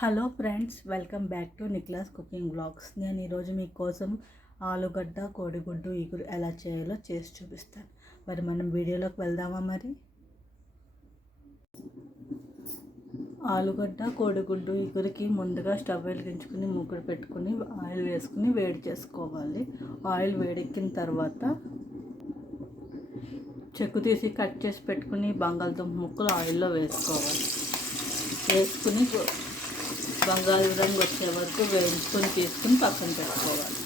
Hello friends, welcome back to Niklas cooking blogs. నేను ఈరోజు మీకోసం ఆలుగడ్డ కోడిగుడ్డు ఇగురు ఎలా చేయాలో చేసి చూపిస్తాను. మరి మనం వీడియోలోకి వెళ్దామా? మరి ఆలుగడ్డ కోడిగుడ్డు ఇగురికి ముందుగా స్టవ్ వెలిగించుకుని మూకుడు పెట్టుకుని ఆయిల్ వేసుకుని వేడి చేసుకోవాలి. ఆయిల్ వేడెక్కిన తర్వాత చెక్కు తీసి కట్ చేసి పెట్టుకుని బంగాళదుంప ముక్కలు ఆయిల్లో వేసుకోవాలి. వేసుకుని బంగాళ రంగు వచ్చే వరకు వేయించుకొని తీసుకుని పక్కన పెట్టుకోవాలి.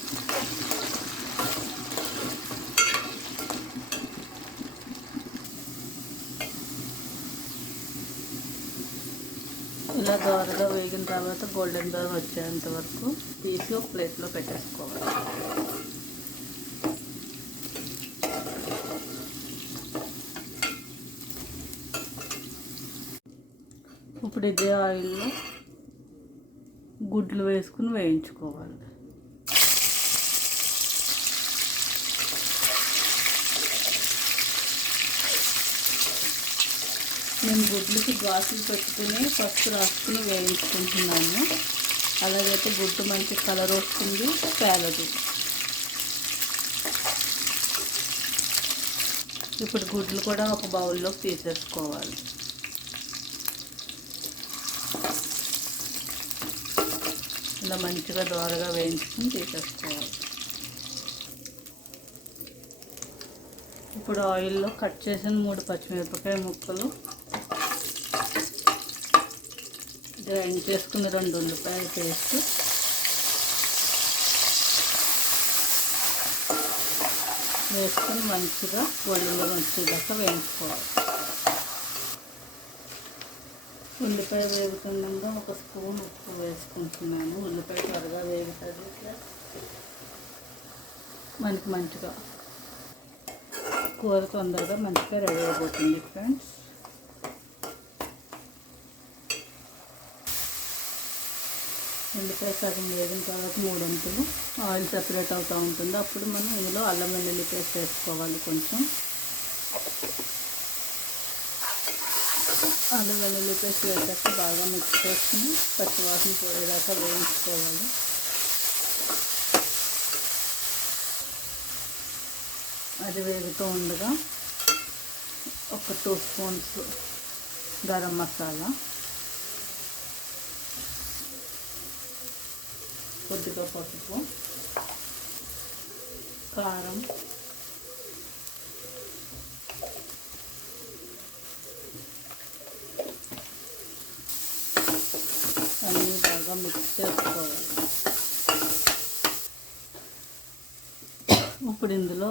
ఇలా దోరగా వేగిన తర్వాత గోల్డెన్ బ్రౌన్ వచ్చేంత వరకు తీసి ఒక ప్లేట్లో పెట్టేసుకోవాలి. ఇప్పుడు ఇదే ఆయిల్లో గుడ్లు వేసుకుని వేయించుకోవాలి. నేను గుడ్లకి గాసులు పెట్టుకుని పసుపు రాసుకుని వేయించుకుంటున్నాను. అలాగైతే గుడ్డు మంచి కలర్ వస్తుంది, పేలదు. ఇప్పుడు గుడ్లు కూడా ఒక బౌల్లోకి తీసేసుకోవాలి. ఇలా మంచిగా దోరగా వేయించుకుని తీసేసుకోవాలి. ఇప్పుడు ఆయిల్లో కట్ చేసిన 3 పచ్చిమిరపకాయ ముక్కలు, గ్రైండ్ చేసుకున్న 2 ఉల్లిపాయల పేస్ట్, వేసుకొని మంచిగా గోల్డెన్గా వచ్చేదాకా వేయించుకోవాలి. ఉల్లిపాయ వేగుతుండగా 1 స్పూన్ ఉప్పు వేసుకుంటున్నాను. ఉల్లిపాయ త్వరగా వేగుతుంది, మనకి మంచిగా కూర తొందరగా మంచిగా రెడీ అయిపోతుంది. ఫ్రెండ్స్, ఉల్లిపాయ సగం వేగిన తర్వాత 3 వంతులు ఆయిల్ సెపరేట్ అవుతూ ఉంటుంది. అప్పుడు మనం ఇందులో అల్లం వెల్లుల్లి పేస్ట్ వేసుకోవాలి. కొంచెం అల్లం వెల్లుల్లి పేస్ట్ వేసాక బాగా మిక్స్ చేసుకుని పచ్చివాసన పోయేదాకా వేయించుకోవాలి. అది వేగుతూ ఉండగా 1 2 స్పూన్స్ గరం మసాలా, కొద్దిగా పసుపు, కారం, అన్నీ బాగా మిక్స్ చేసుకోవాలి. ఇప్పుడు ఇందులో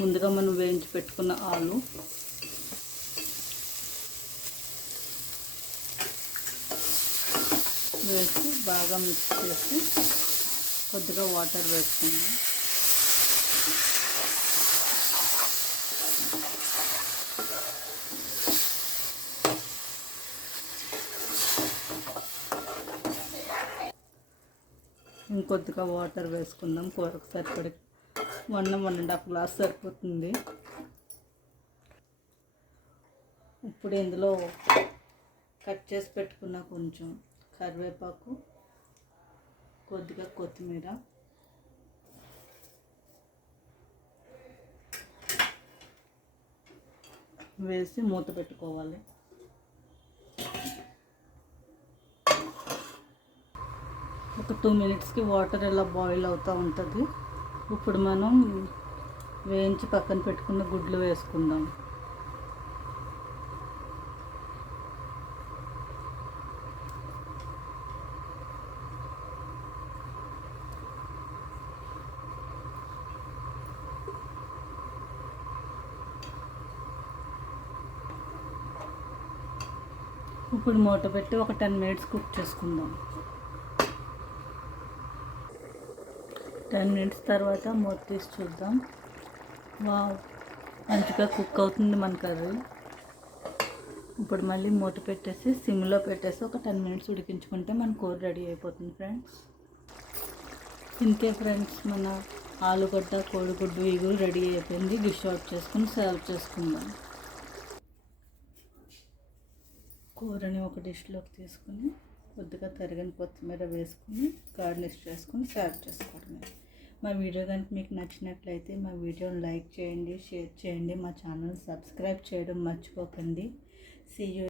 ముందుగా మనం వేయించి పెట్టుకున్న ఆలు, వేసి బాగా మిక్స్ చేసి కొద్దిగా వాటర్ వేసుకుందాం. ఇంకొద్దిగా వాటర్ వేసుకుందాం. కూరకు సరిపడి 1.5 గ్లాస్ సరిపోతుంది. ఇప్పుడు ఇందులో కట్ చేసి పెట్టుకున్న కొంచెం కరివేపాకు, కొద్దిగా కొత్తిమీర, వేసి మూత పెట్టుకోవాలి. ఒక 2 మినిట్స్కి వాటర్ ఇలా బాయిల్ అవుతూ ఉంటుంది. ఇప్పుడు మనం వేయించి పక్కన పెట్టుకున్న గుడ్లు వేసుకుందాం. ఇప్పుడు మూత పెట్టి ఒక 10 మినిట్స్ కుక్ చేసుకుందాం. 10 మినిట్స్ తర్వాత మూత తీసి చూద్దాం. మంచిగా కుక్ అవుతుంది మన కర్రీ. ఇప్పుడు మళ్ళీ మూత పెట్టేసి సిమ్లో పెట్టేసి ఒక 10 మినిట్స్ ఉడికించుకుంటే మన కూర రెడీ అయిపోతుంది. ఫ్రెండ్స్, ఇంతే ఫ్రెండ్స్, మన ఆలుగడ్డ కోడిగుడ్డు ఇగురు రెడీ అయిపోయింది. డిష్ అవుట్ చేసుకుని సర్వ్ చేసుకుందాం. కూరని ఒక డిష్లోకి తీసుకుని కొద్దిగా తరిగిన కొత్తిమీర వేసుకుని గార్నిష్ చేసుకుని సర్వ్ చేసుకోవడమే. మా వీడియో కనుక మీకు నచ్చినట్లయితే మా వీడియోని లైక్ చేయండి, షేర్ చేయండి, మా ఛానల్ సబ్స్క్రైబ్ చేయడం మర్చిపోకండి. See you.